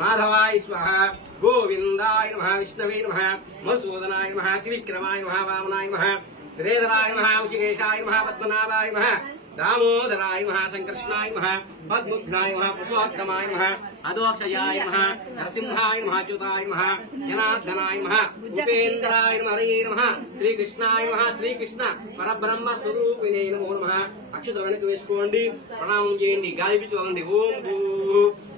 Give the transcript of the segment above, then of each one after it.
माधवाय स्वाहा गोविंदाय नमः विष्णवे नमः मधुसूदनाय नमः त्रिविक्रमाय नमः वामनाय नमः श्रीधराय नमः ऋषिकेशाय नमः पद्मनाभाय नमः दामोदराय नमः संकृष्णाय नमः पद्मुग्धाय नमः पुरुषोत्तमाय नमः अदोक्षयाय नमः नरसिंहाय नमः अच्युताय नमः जनार्दनाय नमः उपेन्द्राय नमः हरे नमः श्रीकृष्णाय नमः श्रीकृष्ण परब्रह्म स्वरूपिणे नमो नमः अक्षतలు వెనక్కి వేసుకోండి ప్రణామం చేయండి గాలి పిచ్చుకోండి ఓం భూ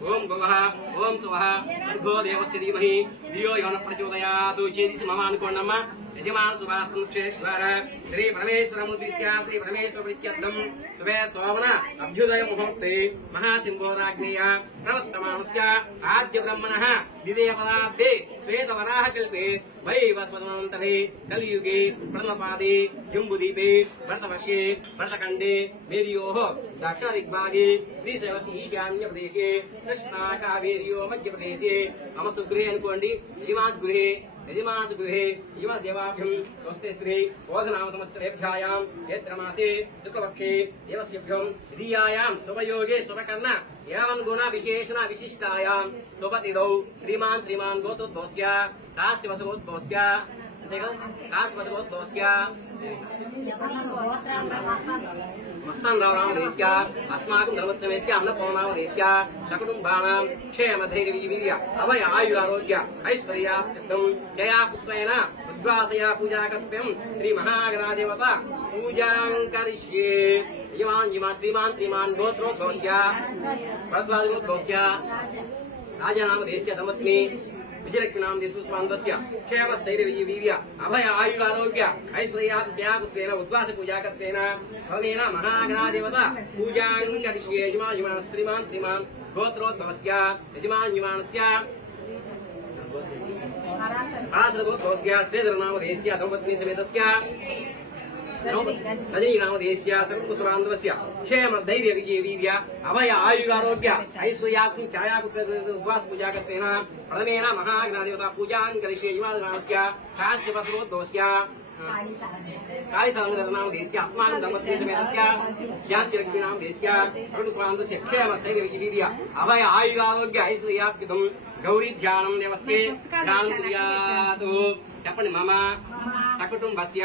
ఓం భువః ఓం స్వః భర్గో దేవస్య ధీమహి ధియో యో నః ప్రచోదయాత్ చేసి మమ అనుకోండమ్మా యజమాన సుభాస్ముక్షేశ్వర శ్రీ పరమేశ్వరముద్దిశ్య శ్రీ పరమేశ్వర ప్రీత్యర్థం శుభే సోమన అభ్యుదయ ముహూర్తే మహాసింహోరాగ్నేయ ప్రవర్తమానస్య ఆద్య బ్రహ్మణః ద్వితీయ పదాబ్దే శ్వేతవరాహ కల్పే వైవస్వతమంతరే కలియుగే ప్రథమపాదే జంబుదీపే భరతవర్షే భరతఖండే మేదియోః దక్షిణ దిగ్భాగే శ్రీశైలస్య ఈశాన్య ప్రదేశే కృష్ణా కావేర్యో మధ్యప్రదేశే మమ సుగృహే అనుకోండి యజమాన గృహే ఇవ దేవాభ్యం స్వస్తి శ్రీ ఓధనామ సంవత్సరేభ్యాయాం చైత్రమాసే శుక్లపక్షే దేవస్యభ్యం ద్వితీయాయాం శుభయోగే శుభకర్ణ ఏవన్ గుణ విశేషణ విశిష్టాయాం శుభతిథౌ శ్రీమాన్ గోత్రోద్భవస్య కాశ్యపశగోద్భవస్య మస్తాన్రామదేశ్య అస్మాకం ధర్మత్వమేస్య అన్నపూర్ణామదేశ్య సకుటుంబానాం క్షేమధైర్యవీర్య అభయ ఆయురారోగ్య ఐశ్వర్యాప్తం జయా పుత్రేణ ఉద్వాసయా పూజాకర్తవ్యం శ్రీ మహాగణాదేవత పూజాం కరిష్యే శ్రీమాన్ గోత్రోద్భవస్య భరద్వాజగోత్రోద్భవస్య రాజానామదేశ్య ధర్మత్మి విజయలక్ష్మీనామ దేశస్వాంగస్య క్షేమస్థైర్యవీర్య అభయ ఆయురారోగ్య ఐశ్వర్యాప్త్యాకృత్వేన ఉద్వాస పూజాకత్వేన భవనేన మహాగణాదేవత పూజాం కరిష్యే శ్రీమాన్ గోత్రోద్భవస్య యజమాన్యమానస్య పరాశరగోత్రోస్య శ్రీధరనామదేశ్య ధర్మపత్ని సమేతస్య రజనీనామదేశ్య సర్వకుశలాంధ్రస్య క్షేమ ధైర్య విజయ వీర్య అభయ ఆయురారోగ్య ఐశ్వర్యాత్మ ఛాయాకృత ఉద్వాస పూజాకత్వేన ప్రథమేన మహాగణాదేవత పూజాం కరిష్యే యువానామస్య కాశ్యపశగోద్భవస్య కాళీసాంగనామదేశ్య అస్మాకం ధర్మత్ని సమేతస్య శ్యాచిలక్ష్మీనామదేశ్య సర్వకుశలాంధ్రస్య క్షేమ ధైర్య విజయ వీర్య అభయ ఆయురారోగ్య ఐశ్వర్యాత్మికం గౌరీ ధ్యానం దేవస్తే ధ్యానం కుర్యాత్ చెప్పండి మమ సకుటుంబస్య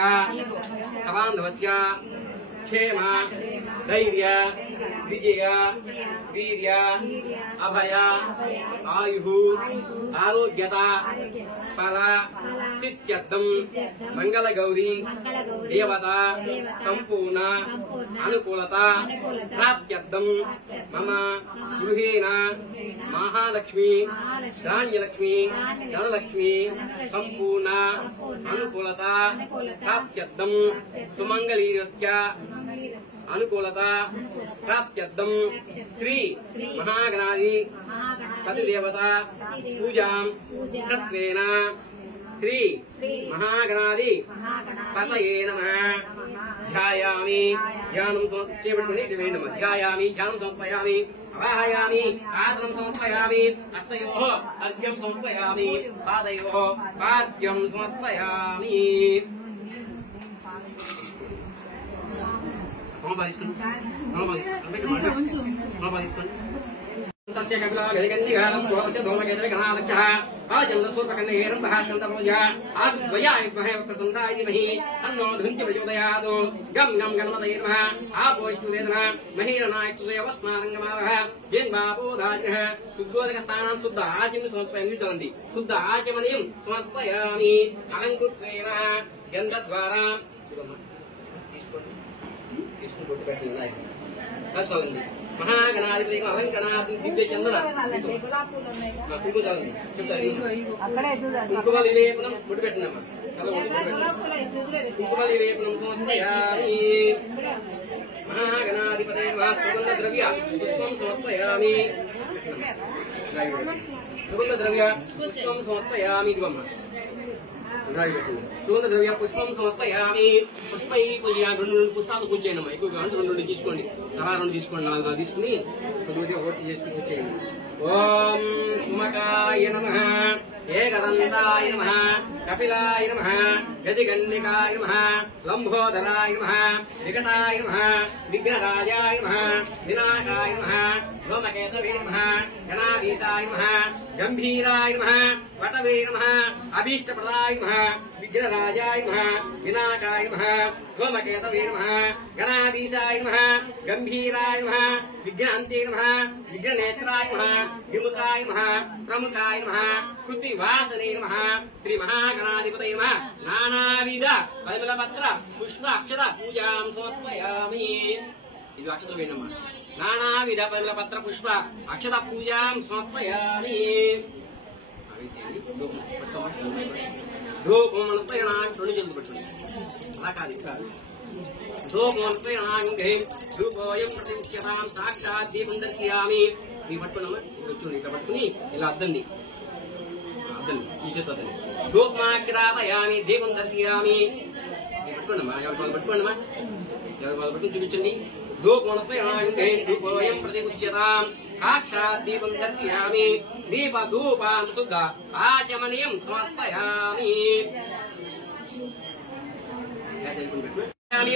సబాంధవస్య క్షేమ ధైర్య విజయ వీర్య అభయ ఆయు ఆరోగ్యత ఫల చిత్యర్థం మంగళ గౌరీ దేవత సంపూర్ణ అనుకూలత ప్రాప్త్యర్థం మమ గృహేణ మహాలక్ష్మి ధాన్యలక్ష్మి ధనలక్ష్మి సంపూర్ణ అనుకూలత ప్రాప్త్యర్థం సుమంగళీరస్య అనుకూలత ప్రాప్త్యర్థం శ్రీ మహాగణాది పతిదేవత పూజాం కృత్వేన శ్రీ మహాగణాది పతయే నమః ధ్యాయామి ధ్యానం ధ్యాయామి ధ్యానం సమర్పయామి అవాహయామి ఆసనం సమర్పయామి హస్తయోః అర్ఘ్యం సమర్పయామి పాదయోః పాద్యం సమర్పయామి तस्य कपिला गदिगन्निघालं स्वस्य धूमकेतविघ्नालक्षः आचन्द्रसूर्पकण्डहेरं बहास्कन्दपूजा आद्वयायुग्महे वक्रतुण्डाय धीमहि तन्नो धुन्ति प्रचोदयात् गं गं गणपतये नमः आपोष्टुवेदनः महीरनायक्षुदयवस्मारङ्गमावः येन्बापोधाजिनः शुद्धोदकस्थानां शुद्ध आचमनं समर्पयामि चलन्ति शुद्ध आचमनीं समर्पयामि अलङ्कृत्वेन गन्धद्वारा चलन्ति మహాగణాధిపతి అలంకరణాది దివ్య చందన కుంకుమ చల్లండి కుంకుమ విలేపనం ముడి పెట్టినమ్మా కుంకుమ విలేపనం సమర్పయామి మహాగణాధిపతి సుగంధ ద్రవ్య పుష్పం సమర్పయామి సుగంధ ద్రవ్య పుష్పం సమర్పయామి ఇదిగమ్మా సుగంధ ద్రవ్య పుష్పం సమర్పయామి పుష్పై పూజ రెండు పుష్పాలు పూజ చేయండి అమ్మా ఎక్కువ రెండు తీసుకోండి సహా రెండు తీసుకోండి 4 తీసుకుని కొద్దిగా ఓటు చేసుకుని పూజ చేయండి ఓం సుమకాయ నమః एकदन्ताय नमः कपिलाय नमः गजगण्डिकाय नमः लम्बोदराय नमः विकटाय नमः विघ्नराजाय नमः विनाशाय नमः धूमकेतवे नमः गणाधीशाय नमः गम्भीराय नमः वटवे नमः अभीष्टप्रदाय नमः विघ्नराजाय नमः विनाशाय नमः धूमकेतवे नमः गणाधीशाय नमः गम्भीराय नमः विघ्नान्ते नमः विघ्ननेत्राय नमः विमुखाय नमः प्रमुखाय नमः कृतिवासने नमः श्री महागणाधिपतये नमः नानाविध परिमलपत्र पुष्प अक्षत पूजां समर्पयामि इदु अक्षत वेणम्मा नानाविध परिमलपत्र पुष्प अक्षत पूजां समर्पयामि धूपमनस्पयनां प्रणिजं पट्टुनि अला कादु धूपमनस्पयनां धूपोऽयं प्रतिमुख्यतां साक्षात् दीपं दर्शयामि ఈ పట్టుకున్నామా కూర్చొని ఇట్లా పట్టుకుని ఇలా అద్దండి అద్దండి ఈ చేత అద్దండి ధూపమాగ్రాపయామి దీపం దర్శయామి పట్టుకోండమ్మా ఎవరి పాలు పట్టుకోండమ్మా ఎవరి పాలు పట్టుకుని చూపించండి ధూపోయం ప్రతిముచ్యతాం సాక్షాత్ దీపం దర్శయామి దీప ధూపాం శుద్ధ ఆచమనీయం సమర్పయామి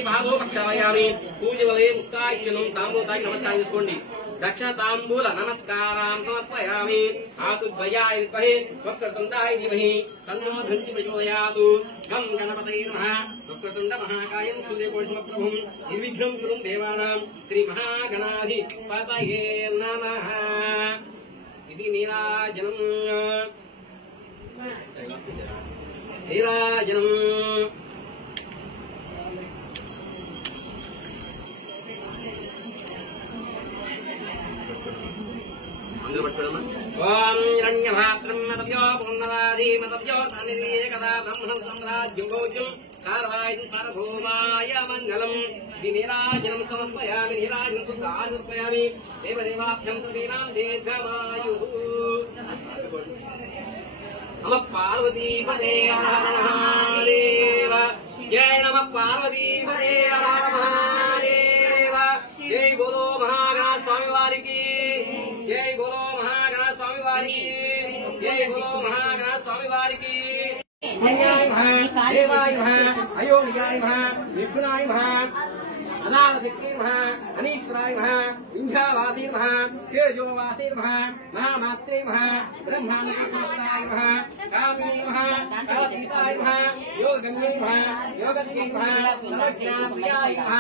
పాదో పక్షాయామి పూజవలే ముక్తాక్షణం తాంబూలానికి నమస్కారం చేసుకోండి दक्षतांबूल नमस्कारां समर्पयामि आतुद्वयाय विद्महे वक्रतुण्डाय धीमहि तन्नो धन्ति प्रचोदयातु गं गणपतये नमः वक्रतुण्ड महाकायं सूर्यकोटिसमप्रभुं निर्विघ्नं गुरुं देवानां श्रीमहागणाधिपतये नमः इति नीराजनं ओम हिरण्यभात्रं मतभ्यो पुण्यवादी मतभ्यो सानिर्वेकदा ब्रह्मणं सम्राज्यं भोज्यं सर्वायं सर्वभौमाय मङ्गलम् दिनिराजनं समर्पयामि निराजनं शुद्धान् समर्पयामि देवदेवाभ्यं सर्वेणां दीर्घमायुः नमः पार्वतीपते हर हर महादेव जय नमः पार्वतीपते हर हर महादेव जय बोलो महागणा स्वामी वारिकी जय बोलो महागणा स्वामी वारिकी जय बोलो महागणा स्वामी वारिकी देवाय नमः अयोनिजाय नमः निर्गुणाय नमः अनालशक्ति नमः अनीश्वराय नमः विंध्यावासी नमः तेजोवासी नमः महामात्रे नमः ब्रह्माण्डसंस्थाय नमः कामिनी नमः कालतीताय नमः योगगम्ये नमः योगज्ञे नमः सर्वज्ञाप्रियाय नमः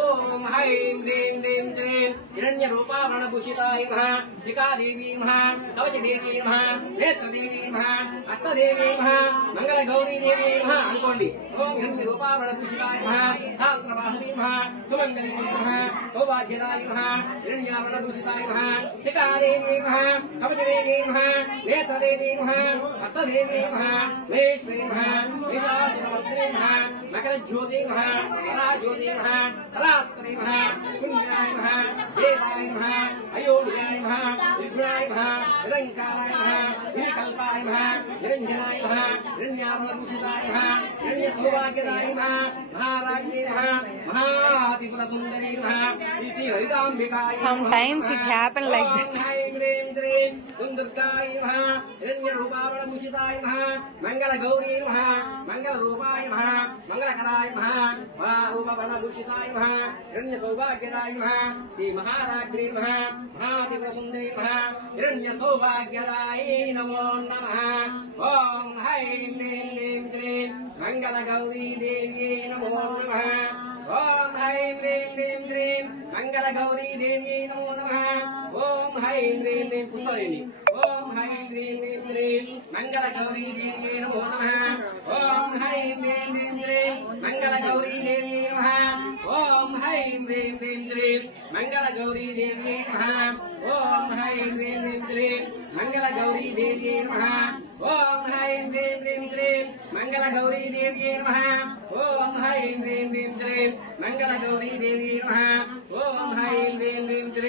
ओम ऐं ह्रीं क्लीं श्रीं हिरण्यरूपावरणभूषिताय नमः जिकादेवी नमः कवचदेवी नमः नेत्रदेवी नमः अष्टदेवी नमः मंगलगौरीदेवी नमः अनुकोंडि ओम हिरण्यरूपावरणभूषिताय नमः सहस्रवाहनी नमः सुमंगली नमः सौभाग्यदाय नमः हिरण्यावरणभूषिताय नमः जिकादेवी नमः कवचदेवी नमः नेत्रदेवी नमः अष्टदेवी नमः महेश्वरी नमः महिषासुरमर्दिनी नमः मकरज्योति नमः पराज्योति नमः रात्रि नमः पुण्याय नमः देवाय नमः अयोनिजाय नमः निर्गुणाय नमः निरंकाराय नमः निर्विकल्पाय नमः निरंजनाय नमः हिरण्यावरणभूषिताय नमः हिरण्यसौभाग्यदाय नमः महाराज्ञे नमः महातिपुरसुन्दरी नमः इति हरिताम्बिकाय नमः। Sometimes it happen like that. दुर्गाय नमः हिरण्यरूपावरणभूषिताय नमः मंगलगौरी नमः मंगलरूपाय नमः मंगलकराय नमः महारूपवर्णभूषिताय नमः हिरण्यसौभाग्यदाय नमः श्री महाराज्ञे नमः महातिपुरसुन्दरी नमः हिरण्यसौभाग्यदाय नमो नमः। ओम ऐं ह्रीं क्लीं श्रीं मंगलगौरी देव्यै नमो नमः। ओम ऐं ह्रीं क्लीं श्रीं मंगलगौरी देव्यै नमो नमः। ओम ऐं ह्रीं क्लीं पुष्पवेणी ओम ऐं ह्रीं क्लीं श्रीं मंगलगौरी देव्यै नमो नमः। ओम ऐं ह्रीं क्लीं श्रीं मंगलगौरी देव्यै नमः। ओम ऐं ह्रीं क्लीं श्रीं मंगलगौरी देव्यै नमः। ओम ऐं ह्रीं क्लीं श्रीं मंगलगौरी देव्यै नमः। ओम ऐं ह्रीं क्लीं श्रीं मंगलगौरी देव्यै नमः। ओम ऐं ह्रीं क्लीं श्रीं मंगलगौरी देव्यै नमः। ओम ऐं ह्रीं क्लीं श्रीं